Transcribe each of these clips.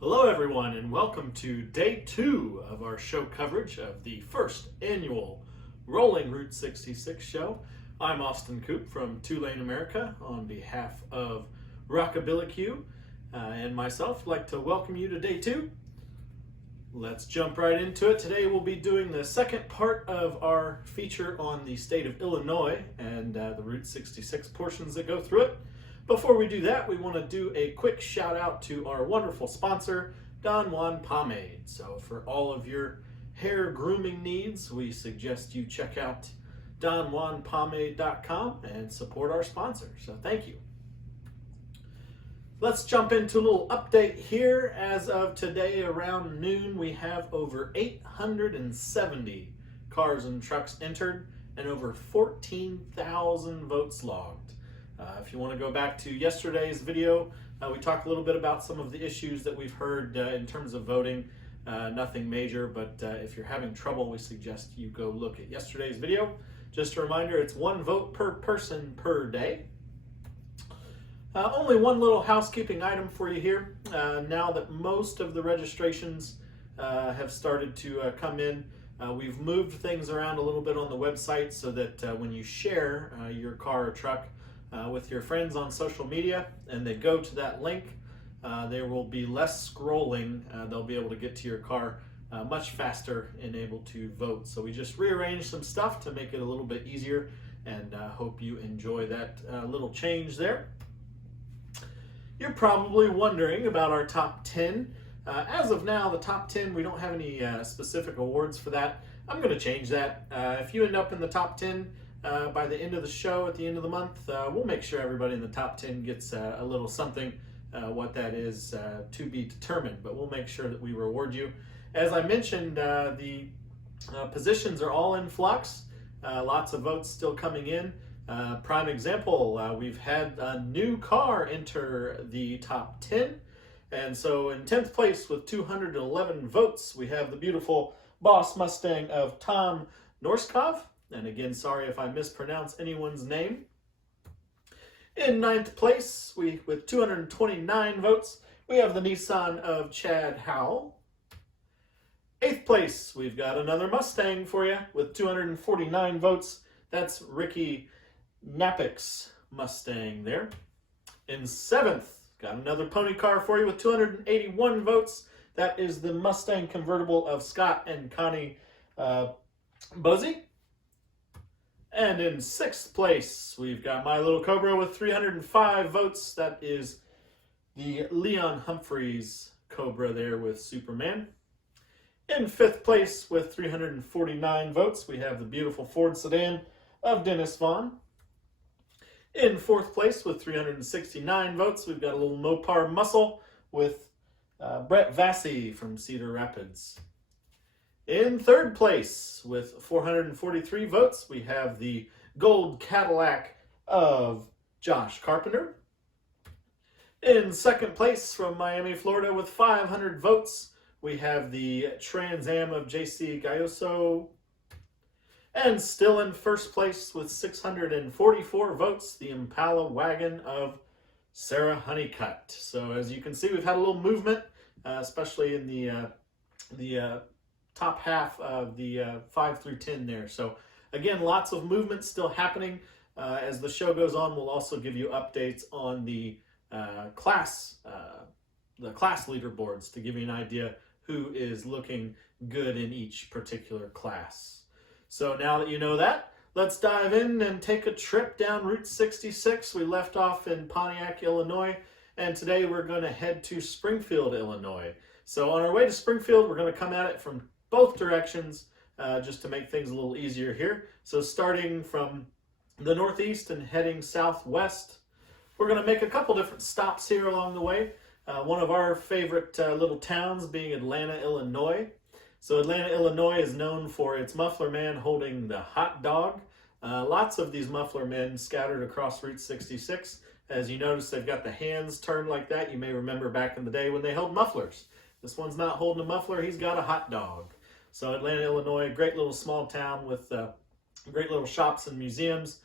Hello, everyone, and welcome to day 2 of our show coverage of the first annual Rolling Route 66 show. I'm Austin Coop from Tulane, America, on behalf of Rockabilly Q and myself. I'd like to welcome you to day 2. Let's jump right into it. Today we'll be doing the second part of our feature on the state of Illinois and the Route 66 portions that go through it. Before we do that, we want to do a quick shout out to our wonderful sponsor, Don Juan Pomade. So for all of your hair grooming needs, we suggest you check out donjuanpomade.com and support our sponsor. So thank you. Let's jump into a little update here. As of today around noon, we have over 870 cars and trucks entered and over 14,000 votes logged. If you want to go back to yesterday's video, we talked a little bit about some of the issues that we've heard in terms of voting. Nothing major, but if you're having trouble, we suggest you go look at yesterday's video. Just a reminder, it's 1 vote per person per day. Only one little housekeeping item for you here. Now that most of the registrations have started to come in, we've moved things around a little bit on the website so that when you share your car or truck with your friends on social media and they go to that link, there will be less scrolling. They'll be able to get to your car much faster and able to vote. So we just rearranged some stuff to make it a little bit easier, and hope you enjoy that little change there. You're probably wondering about our top 10. As of now, the top 10, we don't have any specific awards for that. I'm going to change that. If you end up in the top 10, by the end of the show, at the end of the month, we'll make sure everybody in the top 10 gets a little something. What that is to be determined, but we'll make sure that we reward you. As I mentioned, the positions are all in flux. Lots of votes still coming in. Prime example, we've had a new car enter the top 10. And so in 10th place with 211 votes, we have the beautiful Boss Mustang of Tom Norskov. And again, sorry if I mispronounce anyone's name. In 9th place, with 229 votes, we have the Nissan of Chad Howell. 8th place, we've got another Mustang for you with 249 votes. That's Ricky Knappick's Mustang there. In 7th, got another pony car for you with 281 votes. That is the Mustang convertible of Scott and Connie Bosey. And in 6th place, we've got My Little Cobra with 305 votes. That is the Leon Humphreys Cobra there with Superman. In 5th place with 349 votes, we have the beautiful Ford sedan of Dennis Vaughn. In 4th place with 369 votes, we've got a little Mopar Muscle with Brett Vassey from Cedar Rapids. In 3rd place with 443 votes, we have the Gold Cadillac of Josh Carpenter. In 2nd place from Miami, Florida with 500 votes, we have the Trans Am of JC Gayoso. And still in 1st place with 644 votes, the Impala wagon of Sarah Honeycutt. So as you can see, we've had a little movement, especially in the top half of the 5 through 10 there. So again, lots of movement still happening. As the show goes on, we'll also give you updates on the class leaderboards to give you an idea who is looking good in each particular class. So now that you know that, let's dive in and take a trip down Route 66. We left off in Pontiac, Illinois, and today we're going to head to Springfield, Illinois. So on our way to Springfield, we're going to come at it from both directions just to make things a little easier here. So starting from the northeast and heading southwest, we're going to make a couple different stops here along the way. One of our favorite little towns being Atlanta, Illinois. So Atlanta, Illinois is known for its muffler man holding the hot dog. Lots of these muffler men scattered across Route 66. As you notice, they've got the hands turned like that. You may remember back in the day when they held mufflers. This one's not holding a muffler, he's got a hot dog. So Atlanta, Illinois, great little small town with great little shops and museums,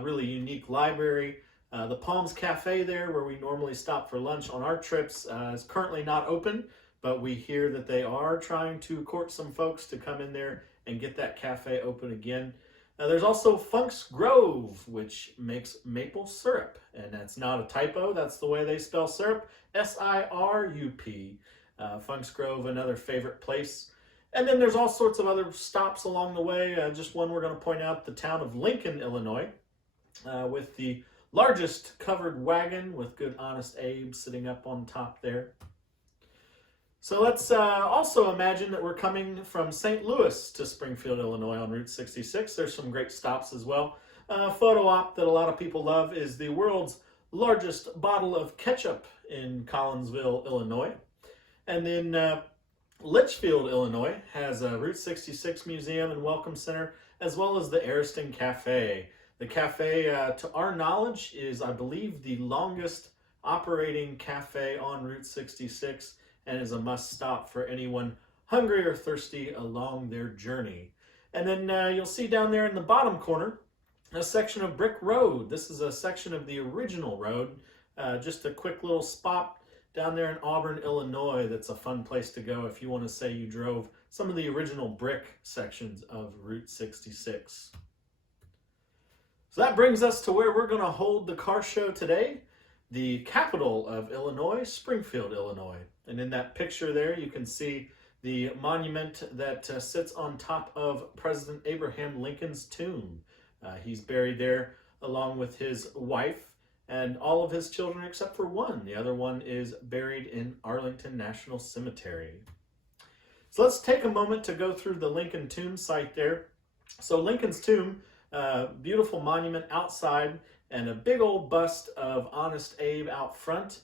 really unique library, The Palms Cafe there, where we normally stop for lunch on our trips, is currently not open, but we hear that they are trying to court some folks to come in there and get that cafe open again. There's also Funk's Grove, which makes maple syrup, and that's not a typo. That's the way they spell syrup, S-I-R-U-P. Funk's Grove, another favorite place. And then there's all sorts of other stops along the way. Just one we're going to point out, the town of Lincoln, Illinois, with the largest covered wagon with good Honest Abe sitting up on top there. So let's also imagine that we're coming from St. Louis to Springfield, Illinois on Route 66. There's some great stops as well. Photo op that a lot of people love is the world's largest bottle of ketchup in Collinsville, Illinois. And then Litchfield, Illinois has a Route 66 Museum and Welcome Center, as well as the Ariston Cafe. The cafe, to our knowledge, is, I believe, the longest operating cafe on Route 66 and is a must-stop for anyone hungry or thirsty along their journey. And then you'll see down there in the bottom corner a section of brick road. This is a section of the original road, just a quick little spot down there in Auburn, Illinois. That's a fun place to go if you want to say you drove some of the original brick sections of Route 66. So that brings us to where we're going to hold the car show today, the capital of Illinois, Springfield, Illinois. And in that picture there, you can see the monument that sits on top of President Abraham Lincoln's tomb. He's buried there along with his wife and all of his children except for one. The other one is buried in Arlington National Cemetery. So let's take a moment to go through the Lincoln tomb site there. So Lincoln's tomb, beautiful monument outside and a big old bust of Honest Abe out front.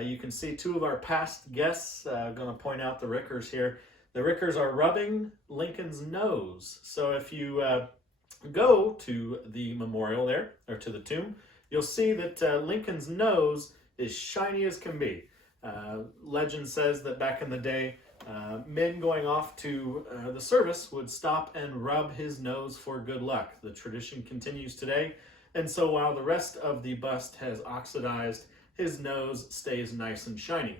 You can see two of our past guests. I'm going to point out the Rickers here. The Rickers are rubbing Lincoln's nose. So if you go to the memorial there, or to the tomb, you'll see that Lincoln's nose is shiny as can be. Legend says that back in the day, men going off to the service would stop and rub his nose for good luck. The tradition continues today, and so while the rest of the bust has oxidized, his nose stays nice and shiny.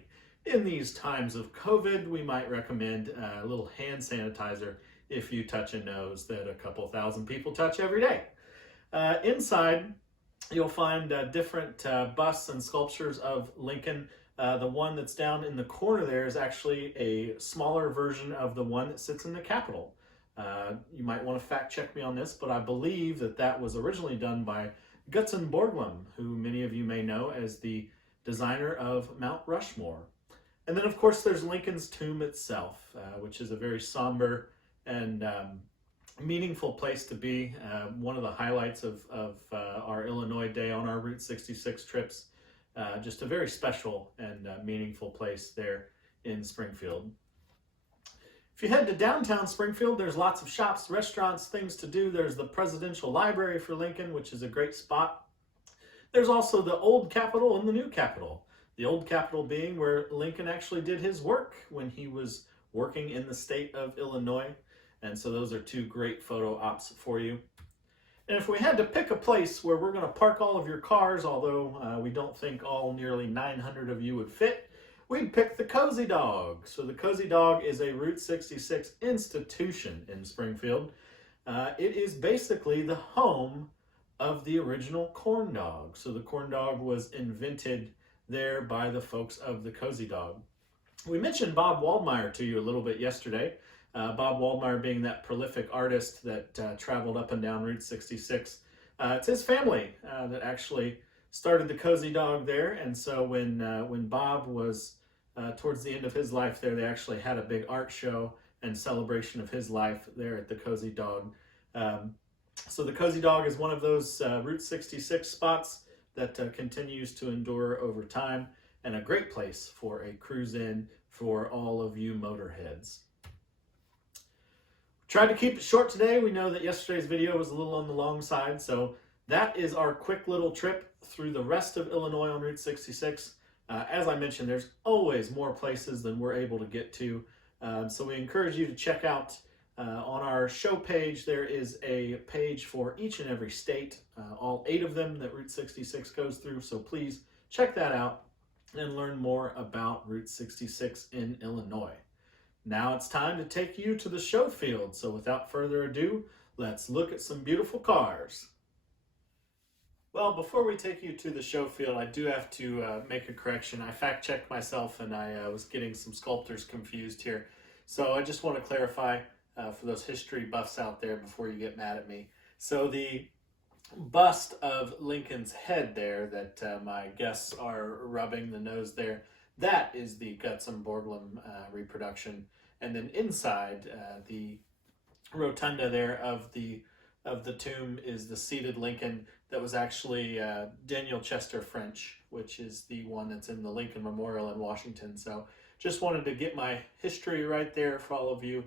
In these times of COVID, we might recommend a little hand sanitizer if you touch a nose that a couple thousand people touch every day. Inside, you'll find different busts and sculptures of Lincoln. The one that's down in the corner there is actually a smaller version of the one that sits in the Capitol. You might want to fact check me on this, but I believe that that was originally done by Gutzon Borglum, who many of you may know as the designer of Mount Rushmore. And then, of course, there's Lincoln's tomb itself, which is a very somber and meaningful place to be. One of the highlights of our Illinois day on our Route 66 trips. Just a very special and meaningful place there in Springfield. If you head to downtown Springfield, there's lots of shops, restaurants, things to do. There's the Presidential Library for Lincoln, which is a great spot. There's also the Old Capitol and the New Capitol. The Old Capitol being where Lincoln actually did his work when he was working in the state of Illinois. And so those are two great photo ops for you. And if we had to pick a place where we're going to park all of your cars, although we don't think all nearly 900 of you would fit, we'd pick the Cozy Dog. So the Cozy Dog is a Route 66 institution in Springfield. It is basically the home of the original corn dog. So the corn dog was invented there by the folks of the Cozy Dog. We mentioned Bob Waldmeyer to you a little bit yesterday. Bob Waldmeyer being that prolific artist that traveled up and down Route 66. It's his family that actually started the Cozy Dog there, and so when Bob was towards the end of his life there, they actually had a big art show and celebration of his life there at the Cozy Dog. So the Cozy Dog is one of those Route 66 spots that continues to endure over time, and a great place for a cruise in for all of you motorheads. Tried to keep it short today. We know that yesterday's video was a little on the long side, so that is our quick little trip through the rest of Illinois on Route 66. As I mentioned, there's always more places than we're able to get to, so we encourage you to check out On our show page, there is a page for each and every state, all 8 of them that Route 66 goes through. So please check that out and learn more about Route 66 in Illinois. Now it's time to take you to the show field. So without further ado, let's look at some beautiful cars. Well, before we take you to the show field, I do have to make a correction. I fact-checked myself and I was getting some sculptors confused here. So I just want to clarify for those history buffs out there before you get mad at me. So the bust of Lincoln's head there that my guests are rubbing the nose there, that is the Gutzon Borglum reproduction. And then inside the rotunda there of the tomb is the seated Lincoln that was actually Daniel Chester French, which is the one that's in the Lincoln Memorial in Washington. So just wanted to get my history right there for all of you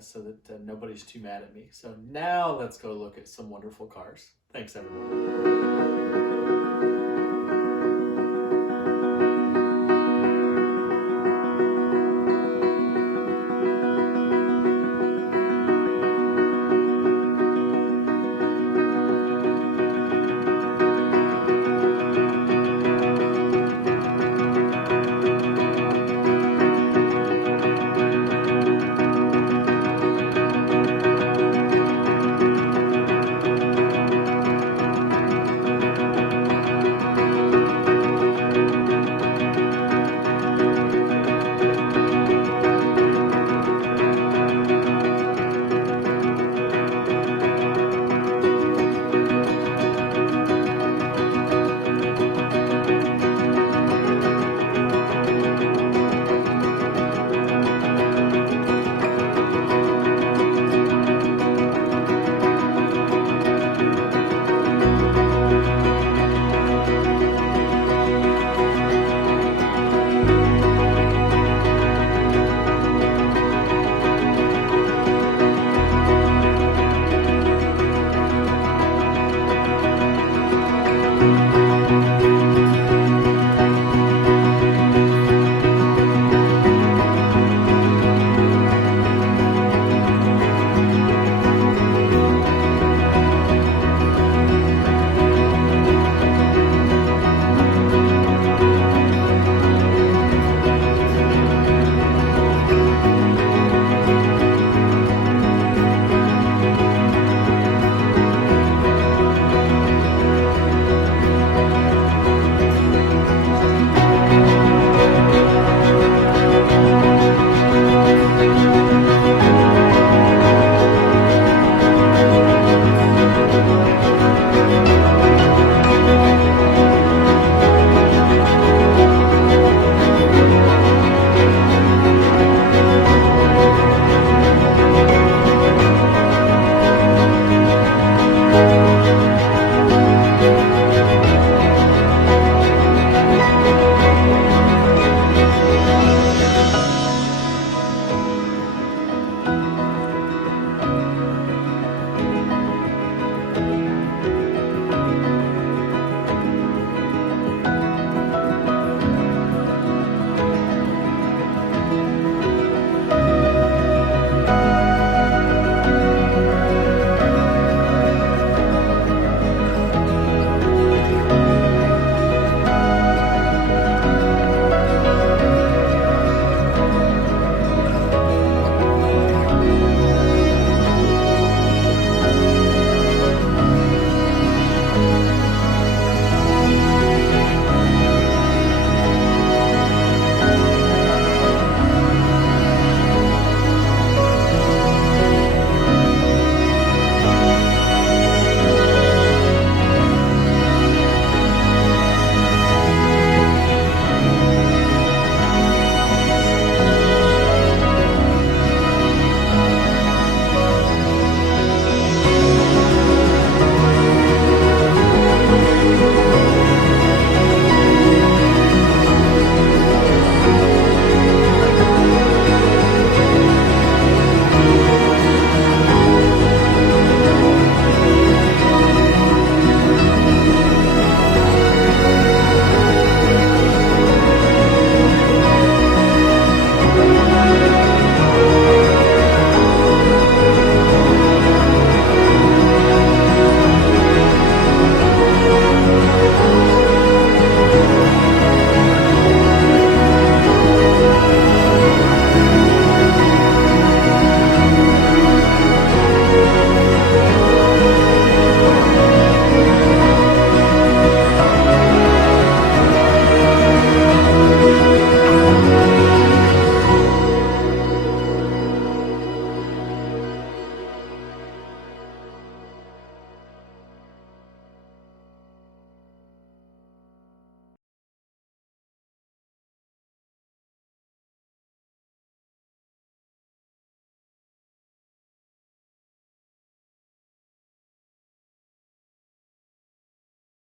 so that nobody's too mad at me. So now let's go look at some wonderful cars. Thanks, everyone.